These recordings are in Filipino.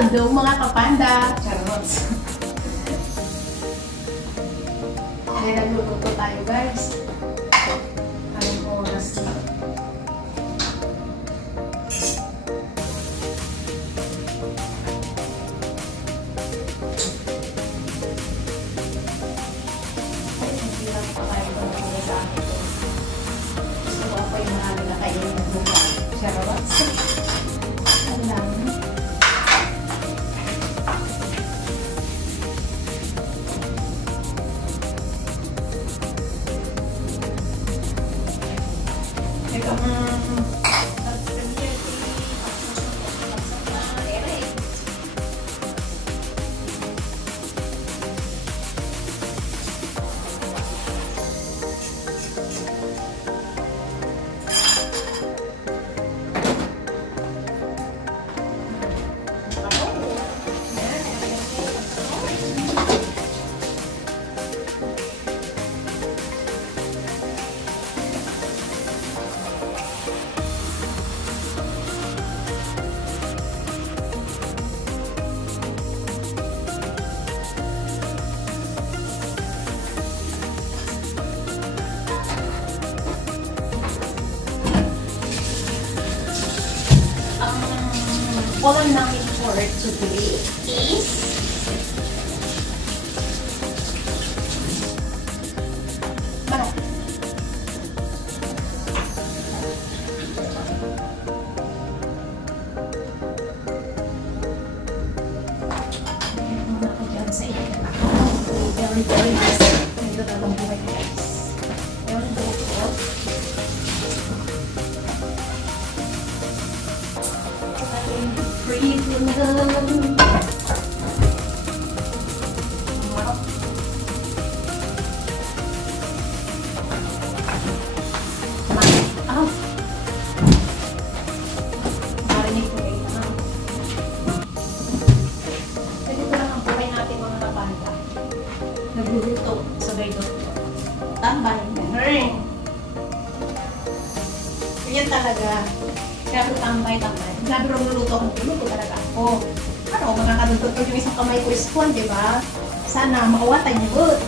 Hello mga kapanda! Charots! Ay, nagluluto tayo guys. Anong oras na? Ay, naghirap pa kayo kung ano sa akin. Gusto ko ako yung marami na kayo yung nagluto. Charots! Ang dami. All I'm looking for today is manok. Muna ko dyan sa iyo. Very, very nice. Nandito talagang buhay guys. Ewan ko po. Breathe in love. Marinig ko kayo na. Pwede ko lang ang buhay natin mga kapanda. Nagluluto sa gaydot ko. Tambay. Ganyan talaga. Kaya ako tambay. Sabi rin luluto talaga ako. Ano, makakadudot ko yung isang kamay ko ispon, di ba? Sana makawatan niyo good.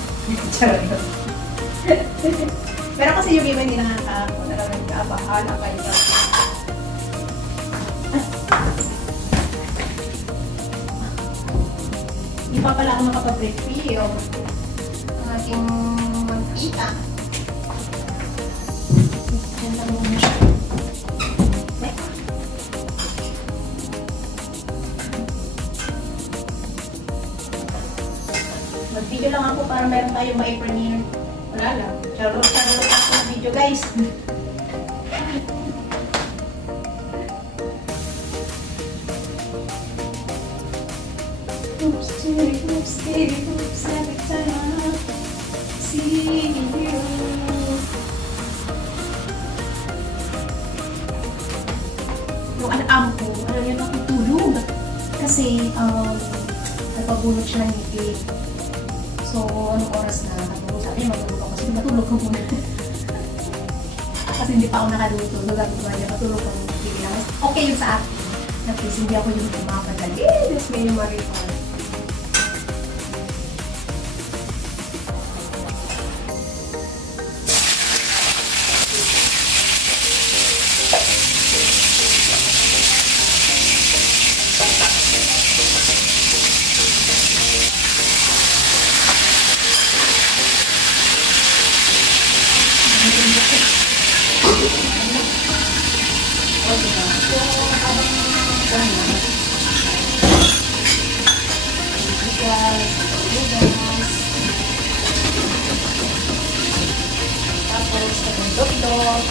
Pero kasi yung iba hindi nakakaako. Talagang kaabahala kayo. Hindi pa pala ako makapag-review ang ating mantika. Ganda mo mo siya. Mag-video lang ako para meron tayong ma-premiere. Wala lang. Charot ako ng video guys. Oops, every time I see you. Yung alam ko, alam niya nakitulog. Kasi, nagpabulot siya ng ngipin. So, anong oras na natulog? Sabi niya, matulog ako. Sige, matulog ko muna. Kasi hindi pa ako nakaluto. Nagagawa niya, matulog ko. Sige lang. Okay yun sa akin. At least, hindi ako yung kumapadali. Diyos ngayon yung maripon. Tapos, dot-dot.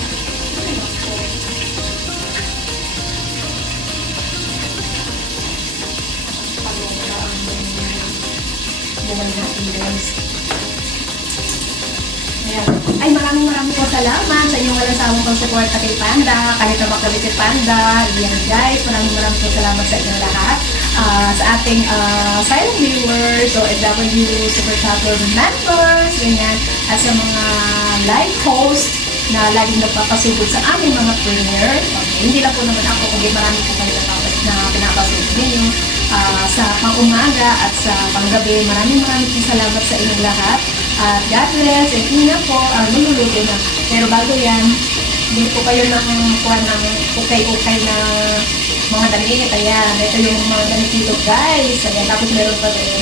Ay, maraming po salamat sa inyong walang sawang pagsuporta kay Panda. Kahit na baka si Panda. Yan guys, maraming po salamat sa inyong lahat. Sa ating silent viewers, so SW Super Chatter members, ganyan. At sa mga live host na laging nagpapasugod sa aming mga premiere. Okay, hindi lang po naman ako, kundi marami po kayo na pinapasugod ninyo. sa pang-umaga at sa panggabi. Maraming salamat sa inyong lahat. At God bless. And Ina po ang magluluto na. Pero bago yan, hindi po kayo nakakuha ng ukay-ukay na mga damit. Ayan, ito yung mga damit dito guys. Ayan, tapos meron pa rin.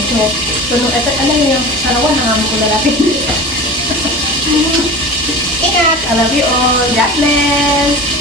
So, ito, alam niyo yung sarawan na nga mo ko lalapit. Ingat! I love you all. God bless!